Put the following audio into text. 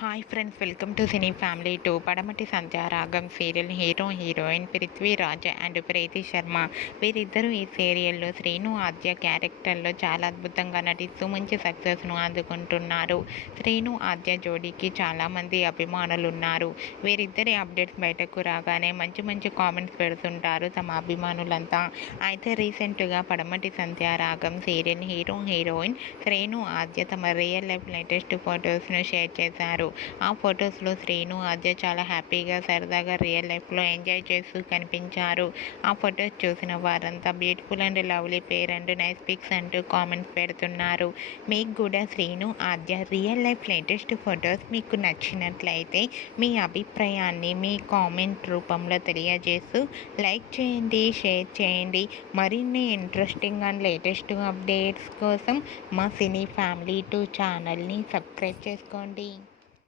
Hi friends, welcome to cine family two. Padamati Sandhyaragam serial hero heroine Prithviraj and Preeti Sharma. వీరిద్దరూ ఈ సీరియల్లో శ్రీను ఆద్య క్యారెక్టర్లో చాలా అద్భుతంగా నటిస్తూ మంచి సక్సెస్ను అందుకుంటున్నారు. శ్రీను ఆద్య జోడీకి చాలామంది అభిమానులు ఉన్నారు. వీరిద్దరి అప్డేట్స్ బయటకు రాగానే మంచి మంచి కామెంట్స్ పెడుతుంటారు తమ అభిమానులంతా. అయితే రీసెంట్గా పడమటి Sandhyaragam serial hero heroine Srinu ఆద్య తమ రియల్ లైఫ్ లేటెస్ట్ ఫొటోస్ను షేర్ చేశారు. ఆ ఫొటోస్లో శ్రీను ఆద్య చాలా హ్యాపీగా సరదాగా రియల్ లైఫ్లో ఎంజాయ్ చేస్తూ కనిపించారు. ఆ ఫొటోస్ చూసిన వారంతా beautiful and lovely pair and nice pics అంటూ కామెంట్స్ పెడుతున్నారు. మీకు కూడా Srinu Aadya real life latest photos మీకు నచ్చినట్లయితే మీ అభిప్రాయాన్ని మీ కామెంట్ రూపంలో తెలియజేస్తూ లైక్ చేయండి, షేర్ చేయండి. మరిన్ని ఇంట్రెస్టింగ్ అండ్ లేటెస్ట్ అప్డేట్స్ కోసం మా సినీ ఫ్యామిలీ 2 ఛానల్ని సబ్స్క్రైబ్ చేసుకోండి.